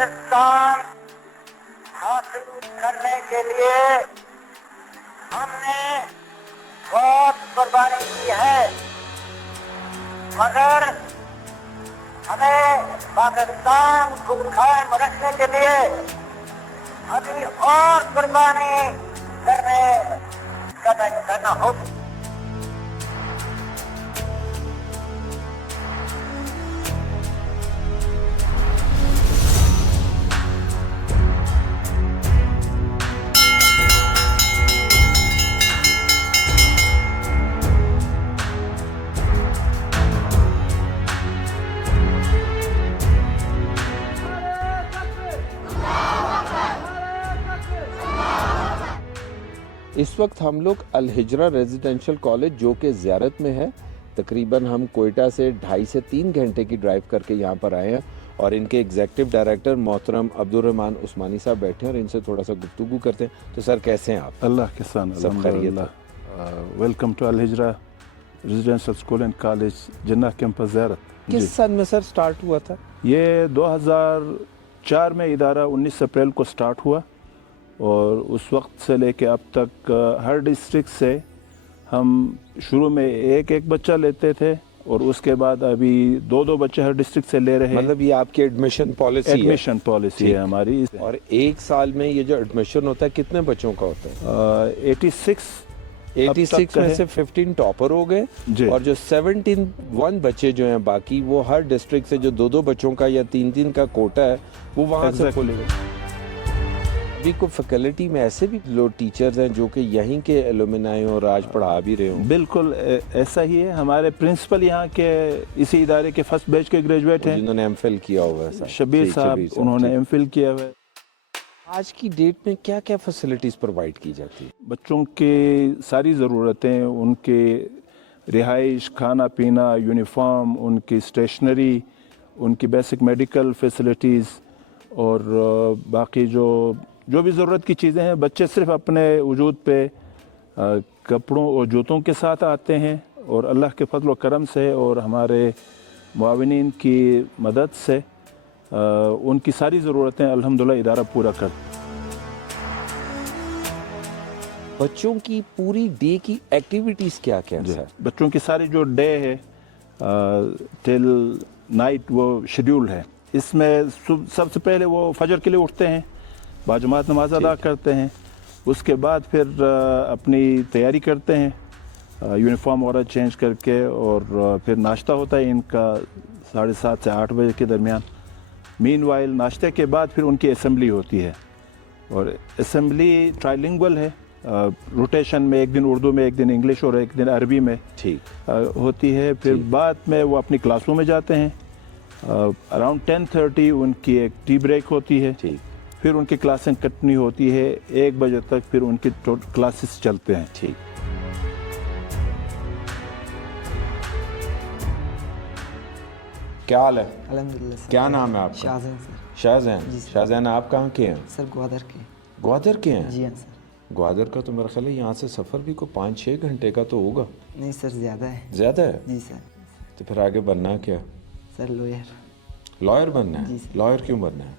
پاکستان حاصل کرنے کے لیے ہم نے بہت قربانی کی ہے، مگر ہمیں پاکستان کو قائم رکھنے کے لیے ابھی اور قربانی کرنا ہوگا۔ اس وقت ہم لوگ الہجرہ ریزیڈینشل کالج جو کہ زیارت میں ہے، تقریباً ہم کوئٹہ سے 2.5 سے 3 گھنٹے کی ڈرائیو کر کے یہاں پر آئے ہیں، اور ان کے ایگزیکٹو ڈائریکٹر محترم عبدالرحمان عثمانی صاحب بیٹھے ہیں اور ان سے تھوڑا سا گفتگو کرتے ہیں۔ تو سر کیسے ہیں آپ؟ اللہ کے سان سب خیریت ہے؟ Welcome to Al-Hijrah residential school and college Jinnah campus Ziarat. کس سن میں سر سٹارٹ ہوا تھا؟ یہ 2004 میں ادارہ 19 اپریل کو سٹارٹ ہوا، اور اس وقت سے لے کے اب تک ہر ڈسٹرکٹ سے ہم شروع میں ایک بچہ لیتے تھے، اور اس کے بعد ابھی 2 بچے ہر ڈسٹرکٹ سے لے رہے ہیں۔ مطلب یہ آپ کی ایڈمیشن پالیسی ہے؟ ایڈمیشن پالیسی ہے ہماری۔ اور ایک سال میں یہ جو ایڈمیشن ہوتا ہے کتنے بچوں کا ہوتا ہے؟ 86 میں سے 15 ٹاپر ہو گئے، اور جو 71 بچے جو ہیں باقی وہ ہر ڈسٹرکٹ سے جو 2 بچوں کا یا 3 کا کوٹا ہے وہ وہاں سے کھولے گئے۔ ابھی کو فیکلٹی میں ایسے بھی لوگ ٹیچرز ہیں جو کہ یہیں کے ایلومنائی اور آج پڑھا بھی رہے ہوں؟ بالکل ایسا ہی ہے۔ ہمارے پرنسپل یہاں کے اسی ادارے کے فرسٹ بیچ کے گریجویٹ ہیں، جنہوں نے ایم فل کیا ہوا ہے، شبیر صاحب، انہوں نے ایم فل کیا ہوا ہے۔ آج کی ڈیٹ میں کیا کیا فیسلٹیز پرووائڈ کی جاتی ہیں؟ بچوں کی ساری ضرورتیں، ان کے رہائش، کھانا پینا، یونیفارم، ان کی اسٹیشنری، ان کی بیسک میڈیکل فیسلٹیز، اور باقی جو بھی ضرورت کی چیزیں ہیں۔ بچے صرف اپنے وجود پہ کپڑوں اور جوتوں کے ساتھ آتے ہیں، اور اللہ کے فضل و کرم سے اور ہمارے معاونین کی مدد سے ان کی ساری ضرورتیں الحمدللہ ادارہ پورا کرتا ہے۔ بچوں کی پوری ڈے کی ایکٹیویٹیز کیا کیا ہیں؟ بچوں کی ساری جو ڈے ہے ٹل نائٹ وہ شیڈیول ہے۔ اس میں سب سے پہلے وہ فجر کے لیے اٹھتے ہیں، باجماعت نماز ادا کرتے ہیں، اس کے بعد پھر اپنی تیاری کرتے ہیں یونیفارم وغیرہ چینج کر کے، اور پھر ناشتہ ہوتا ہے ان کا 7:30 سے 8 بجے کے درمیان۔ مین وائل ناشتے کے بعد پھر ان کی اسمبلی ہوتی ہے، اور اسمبلی ٹرائلنگول ہے، روٹیشن میں ایک دن اردو میں، ایک دن انگلش اور ایک دن عربی میں ہوتی ہے۔ پھر بعد میں وہ اپنی کلاسوں میں جاتے ہیں۔ اراؤنڈ 10:30 ان کی ایک ٹی بریک ہوتی ہے، پھر ان کی کلاسیں کنٹینیو ہوتی ہے 1 بجے تک، پھر ان کی کلاسز چلتے ہیں۔ کیا حال ہے؟ الحمدللہ سر۔ کیا نام ہے آپ کا؟ شاہزین سر۔ شاہزین؟ شاہزین آپ کہاں کے ہیں؟ سر گوادر کے۔ گوادر کے ہیں؟ جی ہاں سر۔ گوادر کا تو میرا خیال ہے یہاں سے سفر بھی کوئی 5-6 گھنٹے کا تو ہوگا؟ نہیں سر زیادہ ہے۔ زیادہ ہے؟ جی سر۔ تو پھر آگے بننا کیا؟ سر لوئر۔ لائر بننا ہے؟ جی سر۔ لائر کیوں بننا ہے؟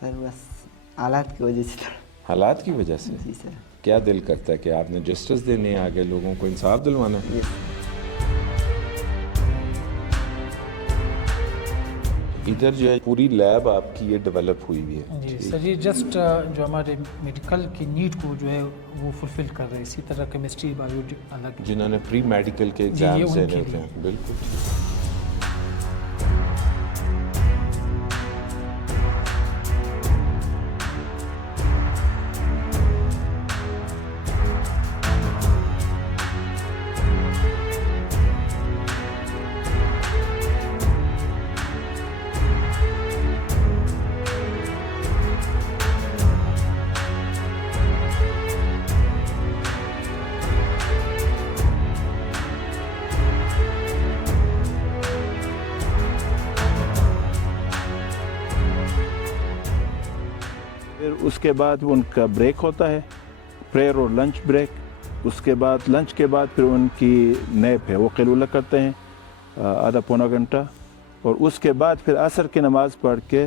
سر بس حالات کی وجہ سے۔ حالات کی وجہ سے؟ جی سر۔ کیا دل کرتا ہے کہ آپ نے جسٹس دینی ہے، آگے لوگوں کو انصاف دلوانا ہے؟ ادھر جو ہے پوری لیب آپ کی یہ ڈیولپ ہوئی ہوئی ہے؟ جی سر، یہ جسٹ جو ہمارے میڈیکل کی نیڈ کو جو ہے وہ فلفل کر رہے ہیں، اسی طرح کیمسٹری بایو الگ جنہوں نے پری میڈیکل کے ایگزامز دینے ہوتے ہیں۔ بالکل۔ پھر اس کے بعد ان کا بریک ہوتا ہے، پریئر اور لنچ بریک۔ اس کے بعد لنچ کے بعد پھر ان کی نیپ ہے، وہ قیلولہ کرتے ہیں آدھا پونا گھنٹہ، اور اس کے بعد پھر عصر کی نماز پڑھ کے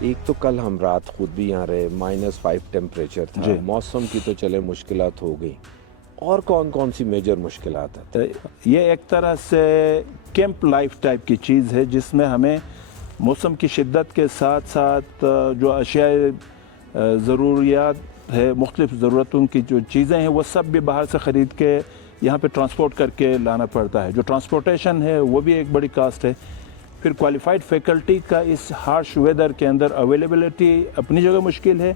ایک تو کل ہم رات خود بھی یہاں رہے, -5 ٹیمپریچر تھا, موسم کی تو چلے مشکلات ہو گئی, اور کون کون سی میجر مشکلات ہیں؟ یہ ایک طرح سے کیمپ لائف ٹائپ کی چیز ہے جس میں ہمیں موسم کی شدت کے ساتھ ساتھ جو اشیاء ضروریات ہے, مختلف ضرورتوں کی جو چیزیں ہیں وہ سب بھی باہر سے خرید کے یہاں پہ ٹرانسپورٹ کر کے لانا پڑتا ہے. جو ٹرانسپورٹیشن ہے وہ بھی ایک بڑی کاسٹ ہے. پھر کوالیفائڈ فیکلٹی کا اس ہارش ویدر کے اندر اویلیبلٹی اپنی جگہ مشکل ہے,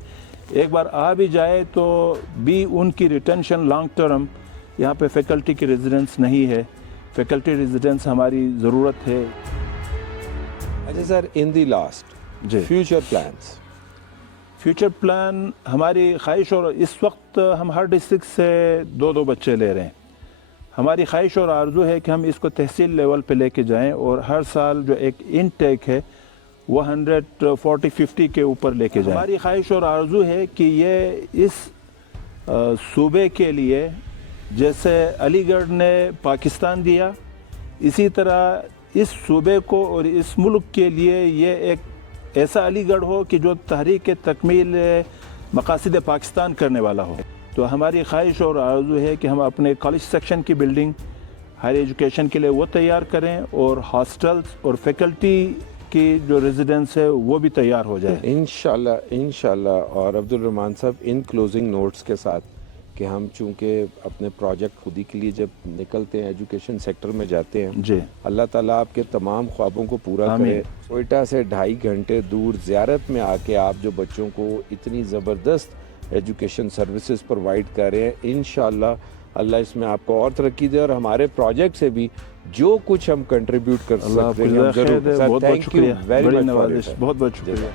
ایک بار آ بھی جائے تو بھی ان کی ریٹینشن لانگ ٹرم یہاں پہ فیکلٹی کی ریزیڈنس نہیں ہے. فیکلٹی ریزیڈنس ہماری ضرورت ہے. اچھا sir, in the last future plans. Future plan ہماری خواہش, اور اس وقت ہم ہر ڈسٹرکٹ سے 2 بچے لے رہے ہیں. ہماری خواہش اور آرزو ہے کہ ہم اس کو تحصیل لیول پہ لے کے جائیں اور ہر سال جو ایک انٹیک ہے وہ 140-50 کے اوپر لے کے جائیں. ہماری خواہش اور آرزو ہے کہ یہ اس صوبے کے لیے جیسے علی گڑھ نے پاکستان دیا, اسی طرح اس صوبے کو اور اس ملک کے لیے یہ ایک ایسا علی گڑھ ہو کہ جو تحریک تکمیل مقاصد پاکستان کرنے والا ہو. تو ہماری خواہش اور آرزو ہے کہ ہم اپنے کالج سیکشن کی بلڈنگ ہائر ایجوکیشن کے لیے وہ تیار کریں اور ہاسٹلز اور فیکلٹی کی جو ریزیڈنس ہے وہ بھی تیار ہو جائے انشاءاللہ. اور عبدالرحمان صاحب, ان کلوزنگ نوٹس کے ساتھ کہ ہم چونکہ اپنے پروجیکٹ خود ہی کے لیے جب نکلتے ہیں, ایجوکیشن سیکٹر میں جاتے ہیں, جی اللہ تعالیٰ آپ کے تمام خوابوں کو پورا کرے. کوئٹہ سے 2.5 گھنٹے دور زیارت میں آ کے آپ جو بچوں کو اتنی زبردست ایجوکیشن سروسز پرووائڈ کر رہے ہیں, انشاءاللہ اللہ اس میں آپ کو اور ترقی دے, اور ہمارے پروجیکٹ سے بھی جو کچھ ہم کنٹریبیوٹ کر سکتے ہیں. بہت بہت شکریہ, بہت بہت شکریہ.